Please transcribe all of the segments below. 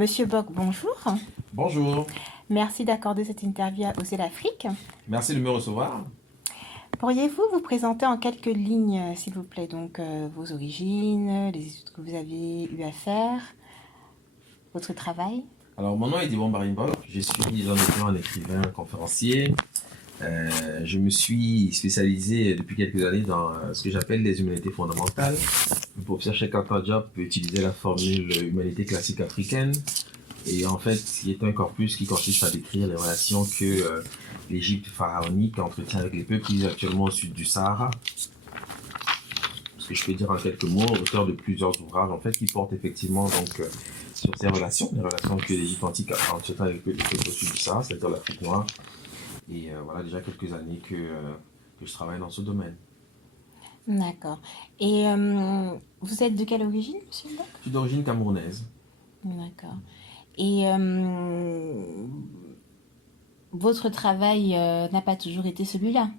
Monsieur Bock, bonjour. Bonjour, Merci d'accorder cette interview à Oser l'Afrique. merci de me recevoir. Pourriez-vous vous présenter en quelques lignes, s'il vous plaît, donc vos origines, les études que vous avez eu à faire, votre travail? Alors, mon nom est Dibon Barimbol, je suis un auteur, un écrivain, un conférencier. Je me suis spécialisé depuis quelques années dans ce que j'appelle les humanités fondamentales. Le professeur Cheikh Anta Diop peut utiliser la formule humanité classique africaine. Et en fait, qui est un corpus qui consiste à décrire les relations que l'Égypte pharaonique entretient avec les peuples qui vivent actuellement au sud du Sahara. Ce que je peux dire en quelques mots, auteur de plusieurs ouvrages en fait qui portent effectivement donc sur ces relations, les relations que l'Égypte antique a entretient avec les peuples au sud du Sahara, c'est-à-dire l'Afrique noire. Et voilà déjà quelques années que je travaille dans ce domaine. D'accord. Et vous êtes de quelle origine, monsieur Bock? Je suis d'origine camerounaise. D'accord. Et votre travail n'a pas toujours été celui-là.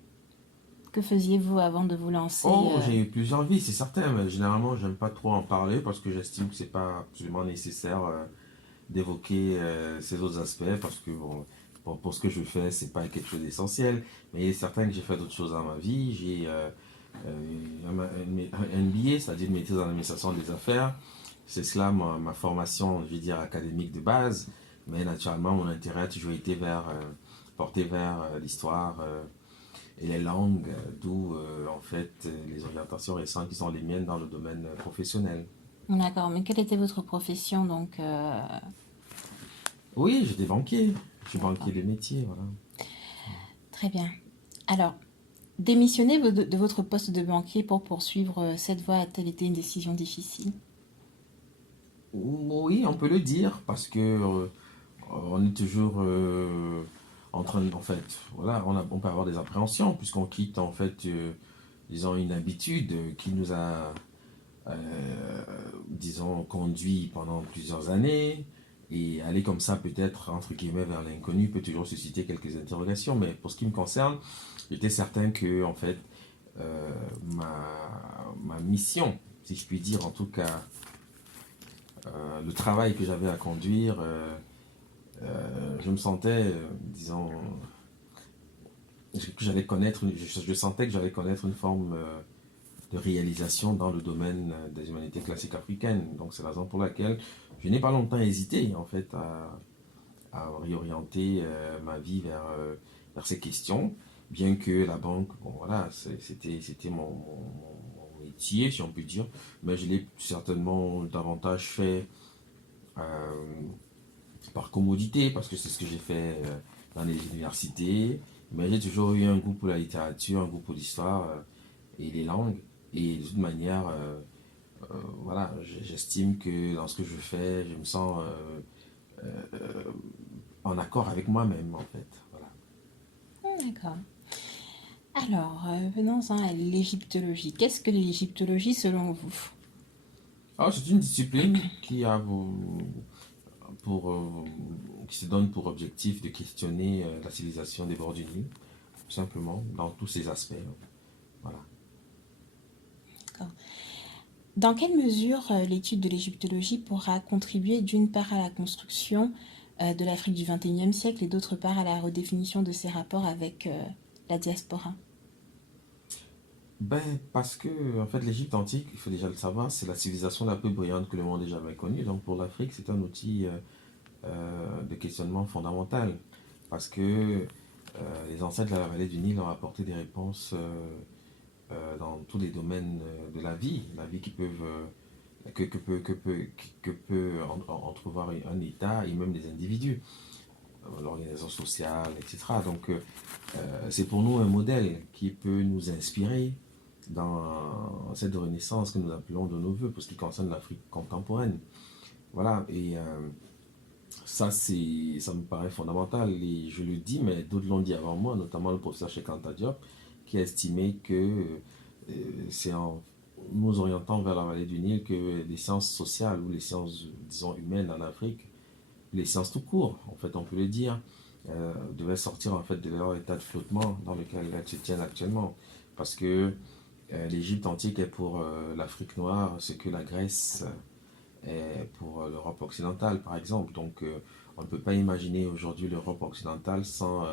Que faisiez-vous avant de vous lancer Oh, j'ai eu plusieurs vies, c'est certain, mais généralement, j'aime pas trop en parler parce que j'estime que c'est pas absolument nécessaire d'évoquer ces autres aspects parce que bon, pour ce que je fais, c'est pas quelque chose d'essentiel. Mais il est certain que j'ai fait d'autres choses dans ma vie. J'ai un MBA, c'est-à-dire une maîtrise en administration des affaires. C'est cela ma formation, je vais dire, académique de base. Mais naturellement, mon intérêt a toujours été porté vers l'histoire et les langues, d'où en fait les orientations récentes qui sont les miennes dans le domaine professionnel. D'accord, mais quelle était votre profession donc Oui, j'étais banquier. Je suis D'accord, banquier de métier, voilà. très bien. Alors, démissionner de votre poste de banquier pour poursuivre cette voie a-t-elle été une décision difficile? Oui, on peut le dire, parce que on est toujours en train en fait, voilà, on peut avoir des appréhensions, puisqu'on quitte, en fait, disons, une habitude qui nous a, disons, conduit pendant plusieurs années, et aller comme ça, peut-être, entre guillemets, vers l'inconnu, peut toujours susciter quelques interrogations, mais pour ce qui me concerne, j'étais certain que, en fait, euh, ma mission, si je puis dire, en tout cas, le travail que j'avais à conduire, je me sentais, disons, que j'allais connaître, je sentais que j'allais connaître une forme de réalisation dans le domaine des humanités classiques africaines. Donc c'est la raison pour laquelle je n'ai pas longtemps hésité en fait à réorienter ma vie vers ces questions, bien que la banque, bon voilà, c'était mon métier si on peut dire, mais je l'ai certainement davantage fait euh, par commodité, parce que c'est ce que j'ai fait dans les universités. Mais j'ai toujours eu un goût pour la littérature, un goût pour l'histoire et les langues. Et de toute manière, voilà, j'estime que dans ce que je fais, je me sens en accord avec moi-même, en fait. Voilà. D'accord. Alors, venons-en à l'égyptologie. Qu'est-ce que l'égyptologie selon vous? Alors, c'est une discipline pour, qui se donne pour objectif de questionner la civilisation des bords du Nil, tout simplement, dans tous ses aspects. Voilà. D'accord. Dans quelle mesure l'étude de l'égyptologie pourra contribuer d'une part à la construction de l'Afrique du XXIe siècle et d'autre part à la redéfinition de ses rapports avec la diaspora? Ben, parce que, en fait, l'Égypte antique, il faut déjà le savoir, c'est la civilisation la plus brillante que le monde ait jamais connue. Donc, pour l'Afrique, c'est un outil de questionnement fondamental. Parce que les ancêtres de la vallée du Nil ont apporté des réponses dans tous les domaines de la vie qui peuvent, que peut entrevoir un État et même des individus, l'organisation sociale, etc. Donc, c'est pour nous un modèle qui peut nous inspirer dans cette renaissance que nous appelons de nos voeux pour ce qui concerne l'Afrique contemporaine. Voilà, et ça me paraît fondamental. Et je le dis, mais d'autres l'ont dit avant moi, notamment le professeur Cheikh Anta Diop, qui a estimé que c'est en nous orientant vers la vallée du Nil que les sciences sociales ou les sciences, disons, humaines en Afrique, les sciences tout court, en fait, on peut le dire, devaient sortir en fait de leur état de flottement dans lequel elles se tiennent actuellement. Parce que l'Égypte antique est pour l'Afrique noire ce que la Grèce pour l'Europe occidentale, par exemple. Donc, on ne peut pas imaginer aujourd'hui l'Europe occidentale sans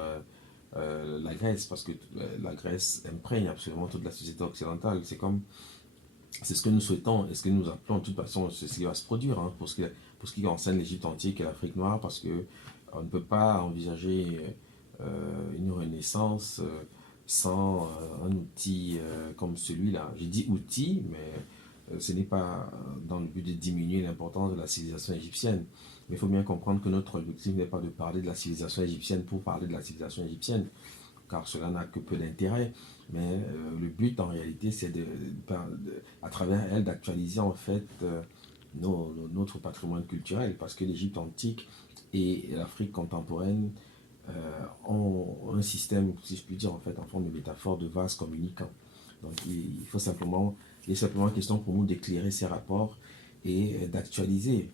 la Grèce, parce que la Grèce imprègne absolument toute la société occidentale. C'est ce que nous souhaitons et ce que nous appelons. De toute façon, c'est ce qui va se produire pour ce qui concerne l'Égypte antique et l'Afrique noire, parce que on ne peut pas envisager une renaissance sans un outil comme celui-là. J'ai dit outil, mais ce n'est pas dans le but de diminuer l'importance de la civilisation égyptienne. Mais il faut bien comprendre que notre objectif n'est pas de parler de la civilisation égyptienne pour parler de la civilisation égyptienne, car cela n'a que peu d'intérêt. Mais le but en réalité, c'est à travers elle d'actualiser en fait notre patrimoine culturel, parce que l'Égypte antique et l'Afrique contemporaine ont un système, si je puis dire, en fait, en forme de métaphore, de vase communicant. Donc il est simplement question pour nous d'éclairer ces rapports et d'actualiser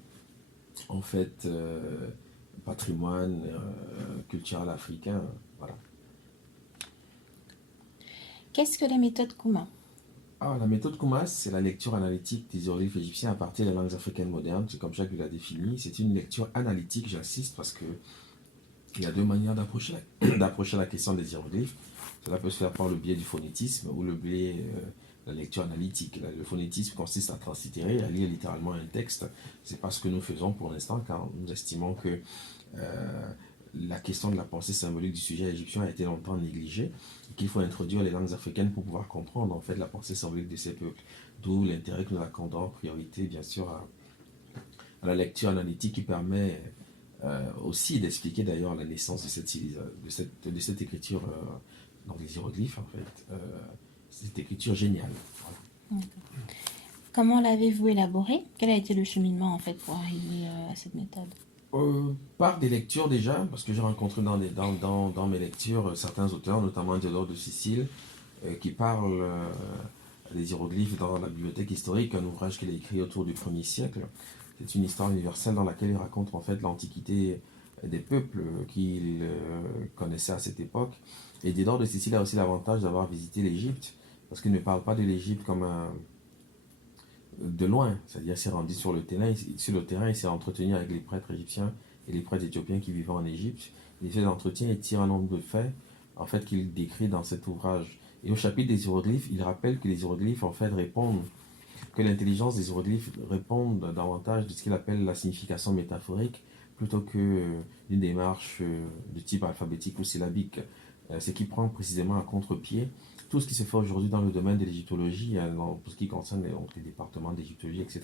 en fait patrimoine culturel africain. Voilà. Qu'est-ce que la méthode Kuma? Ah, la méthode Kumas, c'est la lecture analytique des hiéroglyphes égyptiens à partir des langues africaines modernes. C'est comme Jacques l'a défini. C'est une lecture analytique, j'insiste, parce que il y a deux manières d'approcher la question des hiéroglyphes. Cela peut se faire par le biais du phonétisme ou le biais de la lecture analytique. Le phonétisme consiste à translittérer, à lire littéralement un texte. C'est pas ce que nous faisons pour l'instant, car nous estimons que la question de la pensée symbolique du sujet égyptien a été longtemps négligée et qu'il faut introduire les langues africaines pour pouvoir comprendre en fait la pensée symbolique de ces peuples. D'où l'intérêt que nous accordons en priorité, bien sûr, à la lecture analytique qui permet aussi d'expliquer d'ailleurs la naissance de cette écriture dans les hiéroglyphes, en fait. Cette écriture géniale. Voilà. Comment l'avez-vous élaborée? Quel a été le cheminement en fait pour arriver à cette méthode? Par des lectures déjà, parce que j'ai rencontré dans mes lectures certains auteurs, notamment Diodore de Sicile, qui parlent des hiéroglyphes dans la bibliothèque historique, un ouvrage qu'il a écrit autour du 1er siècle. C'est une histoire universelle dans laquelle il raconte en fait l'antiquité des peuples qu'il connaissait à cette époque. Et Diodore de Sicile a aussi l'avantage d'avoir visité l'Égypte, parce qu'il ne parle pas de l'Égypte comme de loin, c'est-à-dire s'est rendu sur le terrain, il s'est entretenu avec les prêtres égyptiens et les prêtres éthiopiens qui vivaient en Égypte. Il fait d'entretien et tire un nombre de faits en fait qu'il décrit dans cet ouvrage. Et au chapitre des hiéroglyphes, il rappelle que les hiéroglyphes en fait que l'intelligence des hiéroglyphes répond davantage de ce qu'il appelle la signification métaphorique plutôt que d'une démarche de type alphabétique ou syllabique. Ce qui prend précisément à contre-pied tout ce qui se fait aujourd'hui dans le domaine de l'égyptologie, pour ce qui concerne les départements d'égyptologie, etc.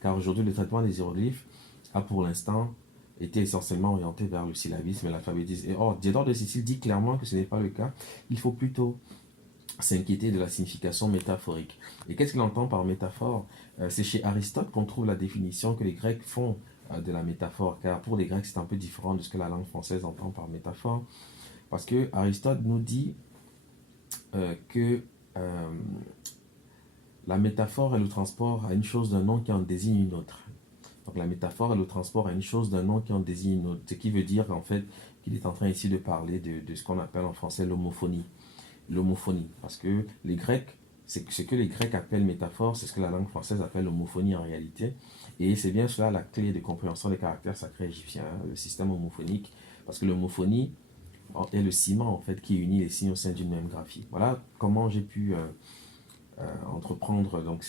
Car aujourd'hui, le traitement des hiéroglyphes a pour l'instant été essentiellement orienté vers le syllabisme et l'alphabétisme. Et or, Diodore de Sicile dit clairement que ce n'est pas le cas. Il faut plutôt s'inquiéter de la signification métaphorique. Et qu'est-ce qu'il entend par métaphore? C'est chez Aristote qu'on trouve la définition que les Grecs font de la métaphore, car pour les Grecs, c'est un peu différent de ce que la langue française entend par métaphore. Parce que Aristote nous dit que la métaphore est le transport à une chose d'un nom qui en désigne une autre. Donc la métaphore est le transport à une chose d'un nom qui en désigne une autre. Ce qui veut dire en fait qu'il est en train ici de parler de ce qu'on appelle en français l'homophonie. L'homophonie. Parce que les Grecs, c'est ce que les Grecs appellent métaphore, c'est ce que la langue française appelle homophonie en réalité. Et c'est bien cela la clé de compréhension des caractères sacrés égyptiens, le système homophonique. Parce que l'homophonie est le ciment en fait qui unit les signes au sein d'une même graphie. Voilà comment j'ai pu entreprendre donc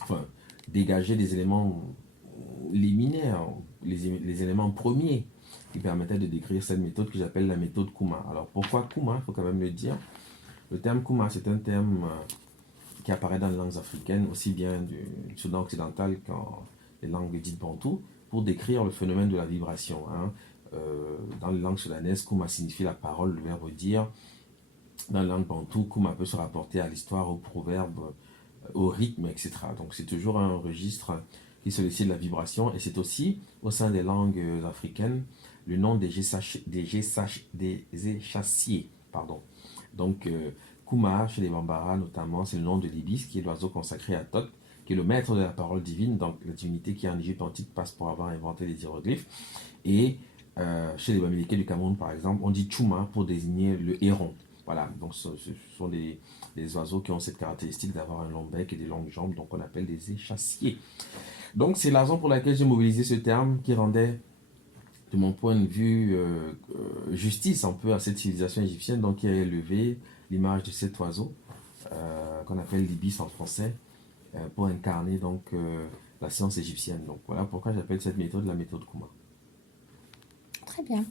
enfin, dégager des éléments liminaires, les éléments premiers qui permettaient de décrire cette méthode que j'appelle la méthode Kuma. Alors pourquoi Kuma? Il faut quand même le dire. Le terme Kuma, c'est un terme qui apparaît dans les langues africaines, aussi bien du Soudan occidental qu'en les langues dites bantou, pour décrire le phénomène de la vibration. Dans les langues soudanaises, Kuma signifie la parole, le verbe dire. Dans la langue bantou, Kuma peut se rapporter à l'histoire, au proverbe, au rythme, etc. Donc c'est toujours un registre qui sollicite la vibration, et c'est aussi, au sein des langues africaines, le nom des échassiers. Pardon. Donc, Kuma, chez les Bambara notamment, c'est le nom de l'ibis, qui est l'oiseau consacré à Thoth, qui est le maître de la parole divine, donc la divinité qui en Égypte antique passe pour avoir inventé les hiéroglyphes. Et chez les Bamileke du Cameroun, par exemple, on dit Chuma pour désigner le héron. Voilà, donc ce sont des oiseaux qui ont cette caractéristique d'avoir un long bec et des longues jambes, donc on appelle des échassiers. Donc c'est la raison pour laquelle j'ai mobilisé ce terme qui rendait, de mon point de vue, justice un peu à cette civilisation égyptienne, donc qui a élevé l'image de cet oiseau, qu'on appelle l'ibis en français, pour incarner donc la science égyptienne. Donc voilà pourquoi j'appelle cette méthode la méthode Kuma. Très bien.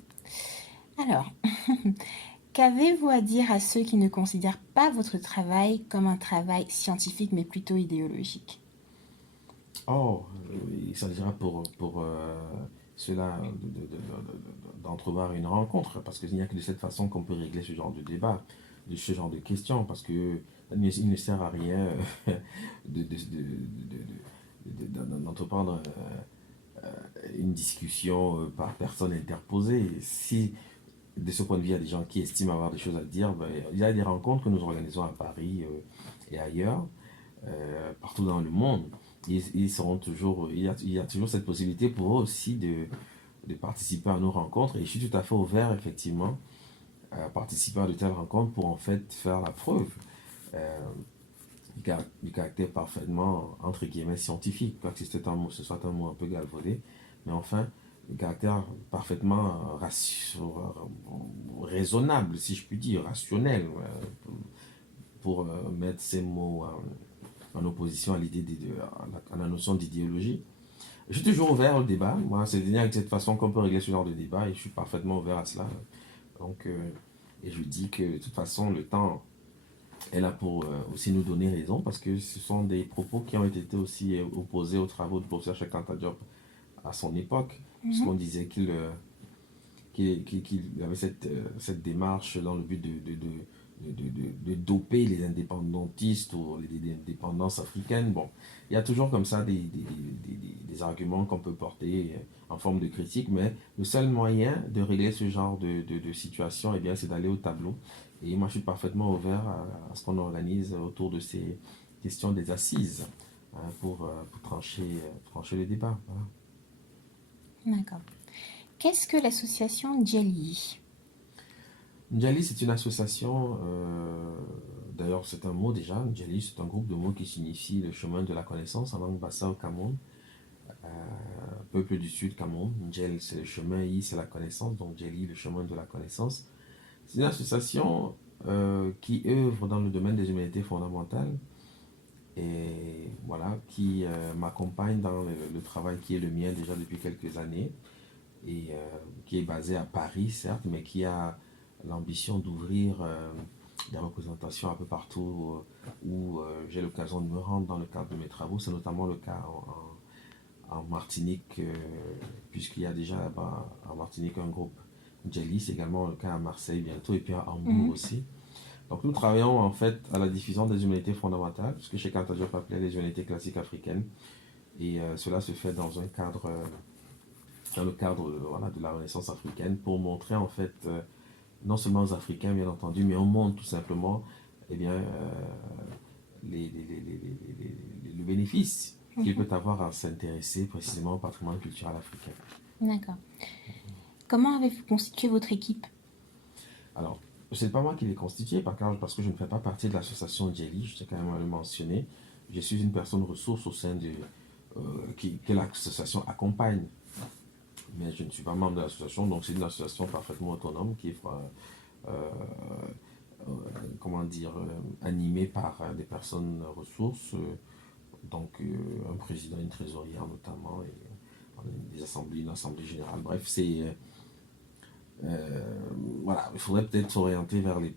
Alors, qu'avez-vous à dire à ceux qui ne considèrent pas votre travail comme un travail scientifique, mais plutôt idéologique? Oh, il s'agira pour cela d'entrevoir une rencontre, parce qu'il n'y a que de cette façon qu'on peut régler ce genre de débat, de ce genre de questions, parce que il ne sert à rien d'entreprendre une discussion par personne interposée. Si de ce point de vue, il y a des gens qui estiment avoir des choses à dire, ben, il y a des rencontres que nous organisons à Paris et ailleurs, partout dans le monde. Ils seront toujours, il y a toujours cette possibilité pour eux aussi de participer à nos rencontres. Et je suis tout à fait ouvert, effectivement, à participer à de telles rencontres pour en fait faire la preuve euh, du caractère parfaitement, entre guillemets, scientifique. Quoique ce soit un mot un peu galvaudé, mais enfin, le caractère parfaitement raisonnable, si je puis dire, rationnel, pour mettre ces mots en opposition à l'idée à la notion d'idéologie. Je suis toujours ouvert au débat. Moi, c'est de cette façon qu'on peut régler ce genre de débat et je suis parfaitement ouvert à cela. Donc, et je dis que de toute façon, le temps est là pour aussi nous donner raison parce que ce sont des propos qui ont été aussi opposés aux travaux du professeur Cheikh Anta Diop à son époque, puisqu'on disait qu'il avait cette démarche dans le but de doper les indépendantistes ou les indépendances africaines. Bon, il y a toujours comme ça des arguments qu'on peut porter en forme de critique, mais le seul moyen de régler ce genre de situation, eh bien, c'est d'aller au tableau. Et moi, je suis parfaitement ouvert à ce qu'on organise autour de ces questions des assises hein, pour trancher le débat. Voilà. D'accord. Qu'est-ce que l'association Djeli? Ndjali, c'est une association, d'ailleurs c'est un mot déjà, Ndjali c'est un groupe de mots qui signifie le chemin de la connaissance en langue bassa au Cameroun, peuple du sud Cameroun. Ndjel c'est le chemin, I c'est la connaissance, donc Ndjali le chemin de la connaissance. C'est une association qui œuvre dans le domaine des humanités fondamentales et voilà, qui m'accompagne dans le travail qui est le mien déjà depuis quelques années et qui est basé à Paris certes, mais qui a l'ambition d'ouvrir des représentations un peu partout où j'ai l'occasion de me rendre dans le cadre de mes travaux. C'est notamment le cas en Martinique, puisqu'il y a déjà là-bas en Martinique un groupe Jelly, c'est également le cas à Marseille bientôt, et puis à Hambourg aussi. Donc nous travaillons en fait à la diffusion des humanités fondamentales, ce que chez Anta Diop appelait les humanités classiques africaines, et cela se fait dans un cadre, dans le cadre voilà, de la Renaissance africaine, pour montrer en fait non seulement aux Africains, bien entendu, mais au monde tout simplement, eh bien, le bénéfice qu'il peut avoir à s'intéresser précisément au patrimoine culturel africain. D'accord. Comment avez-vous constitué votre équipe? Alors, ce n'est pas moi qui l'ai constitué, parce que je ne fais pas partie de l'association Djeli, je tiens quand même à le mentionner. Je suis une personne ressource au sein que l'association accompagne. Mais je ne suis pas membre de l'association, donc c'est une association parfaitement autonome qui est comment dire, animé par des personnes ressources, donc un président, une trésorière notamment, et des assemblées, une assemblée générale. Bref, voilà, il faudrait peut-être s'orienter vers les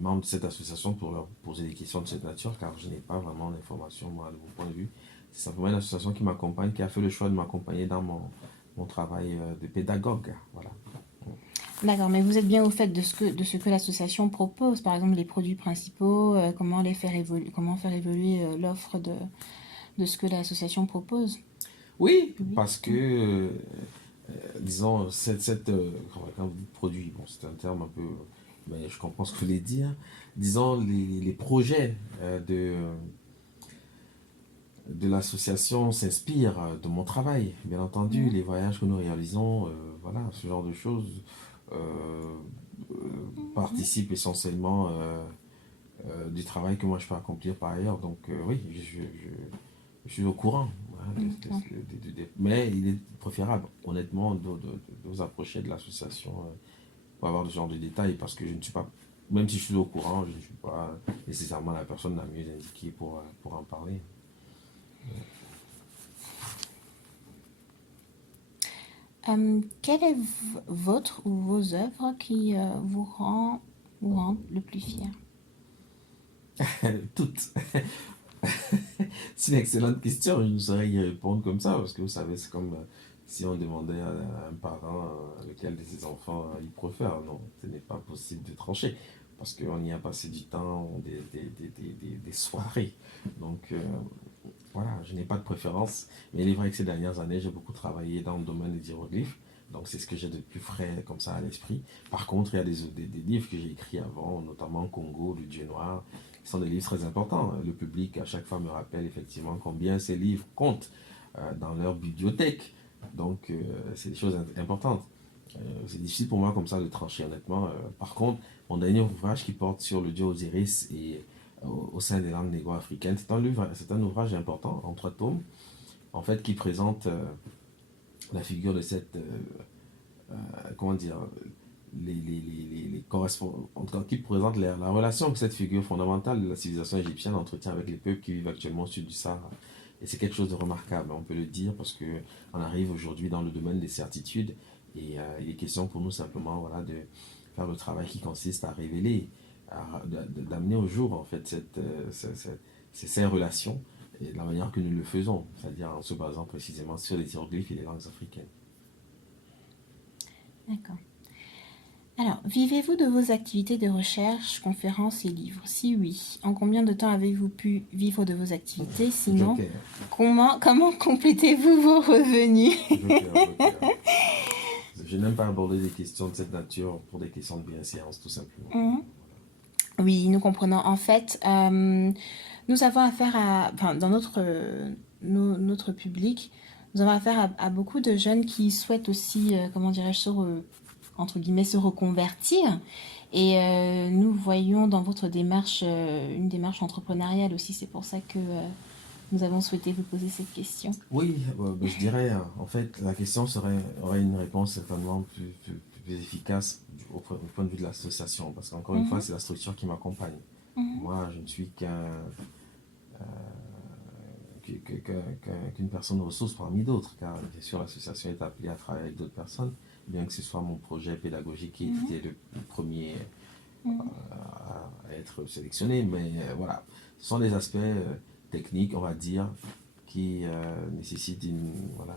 membres de cette association pour leur poser des questions de cette nature, car je n'ai pas vraiment d'informations, moi, de mon point de vue. C'est simplement une association qui m'accompagne, qui a fait le choix de m'accompagner dans mon travail de pédagogue. Voilà. D'accord, mais vous êtes bien au fait de ce que l'association propose, par exemple les produits principaux, comment comment faire évoluer l'offre de ce que l'association propose. Oui, Oui. parce que, disons, quand vous dites produit, bon, c'est un terme un peu, mais je comprends ce que vous voulez dire. Disons, les projets de l'association s'inspirent de mon travail, bien entendu, Mhm. les voyages que nous réalisons, voilà, ce genre de choses. Euh, Mhm. participe essentiellement du travail que moi je peux accomplir par ailleurs. Donc oui, je suis au courant, hein, D'accord. mais il est préférable, honnêtement, de vous approcher de l'association pour avoir ce genre de détails parce que je ne suis pas, même si je suis au courant, je ne suis pas nécessairement la personne la mieux indiquée pour en parler. Quelle est votre ou vos œuvres qui vous rendent le plus fier? Toutes. C'est une excellente question, je ne saurais y répondre comme ça parce que vous savez, c'est comme si on demandait à un parent lequel de ses enfants il préfère. Non, ce n'est pas possible de trancher parce qu'on y a passé du temps, des soirées. Donc voilà, je n'ai pas de préférence. Mais il est vrai que ces dernières années, j'ai beaucoup travaillé dans le domaine des hiéroglyphes. Donc c'est ce que j'ai de plus frais comme ça à l'esprit. Par contre, il y a des livres que j'ai écrits avant, notamment Congo, le Dieu noir, qui sont des livres très importants. Le public à chaque fois me rappelle effectivement combien ces livres comptent dans leur bibliothèque. Donc c'est des choses importantes. C'est difficile pour moi comme ça de trancher honnêtement. Par contre, mon dernier ouvrage qui porte sur le dieu Osiris et au sein des langues négro-africaines, c'est un ouvrage important en 3 tomes, en fait, qui présente la figure de cette, comment dire, les correspondants, en tout cas, qui présente la relation que cette figure fondamentale de la civilisation égyptienne entretient avec les peuples qui vivent actuellement au sud du Sahara. Et c'est quelque chose de remarquable, on peut le dire, parce qu'on arrive aujourd'hui dans le domaine des certitudes, et il est question pour nous simplement voilà, de faire le travail qui consiste à révéler, d'amener au jour en fait ces relations, et de la manière que nous le faisons, c'est-à-dire en se basant précisément sur les hiéroglyphes et les langues africaines. D'accord. Alors, vivez-vous de vos activités de recherche, conférences et livres? Si oui, en combien de temps avez-vous pu vivre de vos activités? Sinon, Joker, comment complétez-vous vos revenus? Joker. Je n'aime pas aborder des questions de cette nature pour des questions de bienséance, tout simplement. Mhm. Oui, nous comprenons. En fait, nous avons affaire à, enfin, dans notre public, nous avons affaire à beaucoup de jeunes qui souhaitent aussi, comment dirais-je, entre guillemets, se reconvertir. Et nous voyons dans votre démarche une démarche entrepreneuriale aussi. C'est pour ça que nous avons souhaité vous poser cette question. Oui, ben, je dirais, en fait, la question aurait une réponse certainement plus efficace au point de vue de l'association, parce qu'encore une fois, Mhm, c'est la structure qui m'accompagne. mhm, Moi, je ne suis qu'une personne ressource parmi d'autres, car bien sûr, l'association est appelée à travailler avec d'autres personnes, bien que ce soit mon projet pédagogique qui mhm, était le premier mhm. à être sélectionné, mais voilà, ce sont des aspects techniques, on va dire, qui nécessitent voilà,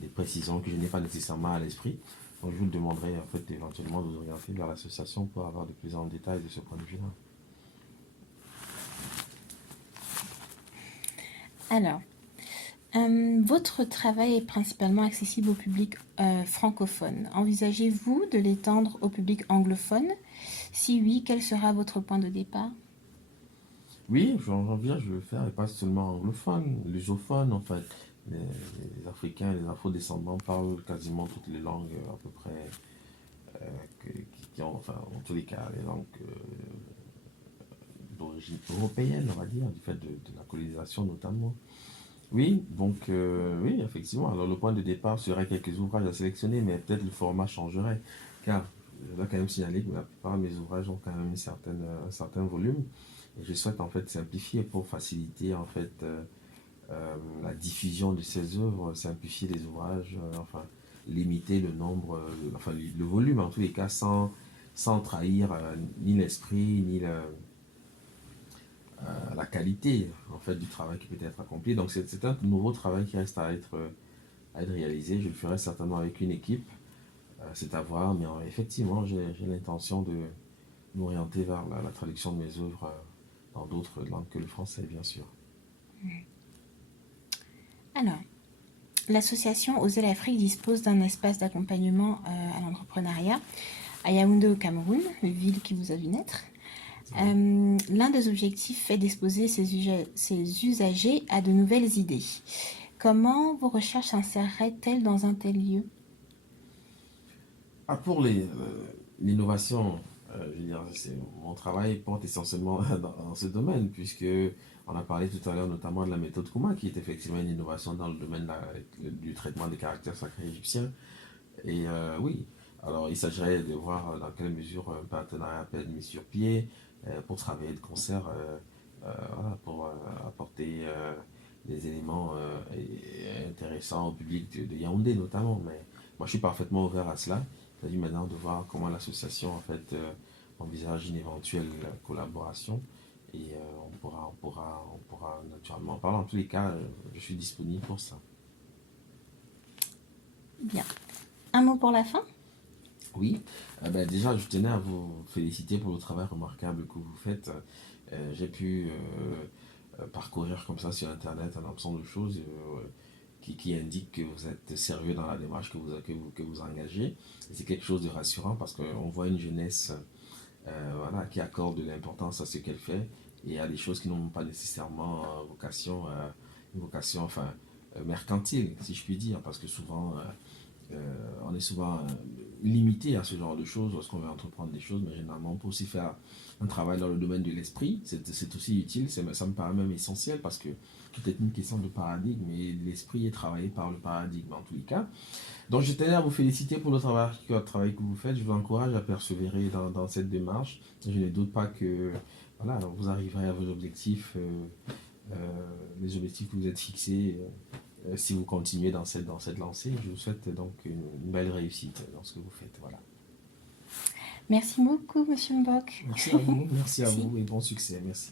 des précisions que je n'ai pas nécessairement à l'esprit. Donc je vous demanderai en fait éventuellement de vous orienter vers l'association pour avoir de plus en détails de ce point de vue-là. Alors, votre travail est principalement accessible au public francophone. Envisagez-vous de l'étendre au public anglophone? Si oui, quel sera votre point de départ? Oui, j'en viens, je veux faire, et pas seulement anglophone, lusophone en fait. Les Africains et les Afro-descendants parlent quasiment toutes les langues à peu près, qui ont, enfin, en tous les cas, les langues d'origine européenne, on va dire, du fait de la colonisation notamment. Oui, donc oui, effectivement. Alors le point de départ serait quelques ouvrages à sélectionner, mais peut-être le format changerait. Car je dois quand même signaler que la plupart de mes ouvrages ont quand même un certain volume. Et je souhaite en fait simplifier pour faciliter en fait la diffusion de ces œuvres, simplifier les ouvrages, enfin limiter le nombre, enfin le volume en tous les cas sans trahir ni l'esprit ni la qualité en fait du travail qui peut être accompli. Donc c'est un nouveau travail qui reste à être réalisé. Je le ferai certainement avec une équipe, c'est à voir, mais effectivement j'ai l'intention de m'orienter vers la traduction de mes œuvres dans d'autres langues que le français, bien sûr. Alors, l'association Oser l'Afrique dispose d'un espace d'accompagnement à l'entrepreneuriat à Yaoundé au Cameroun, ville qui vous a vu naître. L'un des objectifs est d'exposer ces usagers à de nouvelles idées. Comment vos recherches s'inséreraient-elles dans un tel lieu? Ah, L'innovation, je veux dire, mon travail porte essentiellement dans ce domaine, puisque on a parlé tout à l'heure notamment de la méthode Kuma, qui est effectivement une innovation dans le domaine du traitement des caractères sacrés égyptiens. Et oui, alors il s'agirait de voir dans quelle mesure un partenariat peut être mis sur pied pour travailler de concert, voilà, pour apporter des éléments intéressants au public de Yaoundé notamment. Mais moi je suis parfaitement ouvert à cela. Il s'agit maintenant de voir comment l'association en fait envisage une éventuelle collaboration. Et on pourra naturellement en parler. En tous les cas, je suis disponible pour ça. Bien. Un mot pour la fin? Oui, ben déjà, je tenais à vous féliciter pour le travail remarquable que vous faites. J'ai pu parcourir comme ça sur Internet un ensemble de choses qui indiquent que vous êtes sérieux dans la démarche que vous engagez. Et c'est quelque chose de rassurant parce qu'on voit une jeunesse voilà, qui accorde de l'importance à ce qu'elle fait et à des choses qui n'ont pas nécessairement une vocation enfin, mercantile, si je puis dire, parce que souvent on est souvent limité à ce genre de choses lorsqu'on veut entreprendre des choses, mais généralement on peut aussi faire un travail dans le domaine de l'esprit, c'est aussi utile, ça me paraît même essentiel parce que tout est une question de paradigme et l'esprit est travaillé par le paradigme en tous les cas. Donc je tenais à vous féliciter pour le travail que vous faites, je vous encourage à persévérer dans cette démarche, je ne doute pas que voilà, vous arriverez à vos objectifs, les objectifs que vous êtes fixés si vous continuez dans cette lancée. Je vous souhaite donc une belle réussite dans ce que vous faites. Voilà. Merci beaucoup, Monsieur Mbok. Merci à Merci. vous et bon succès. Merci.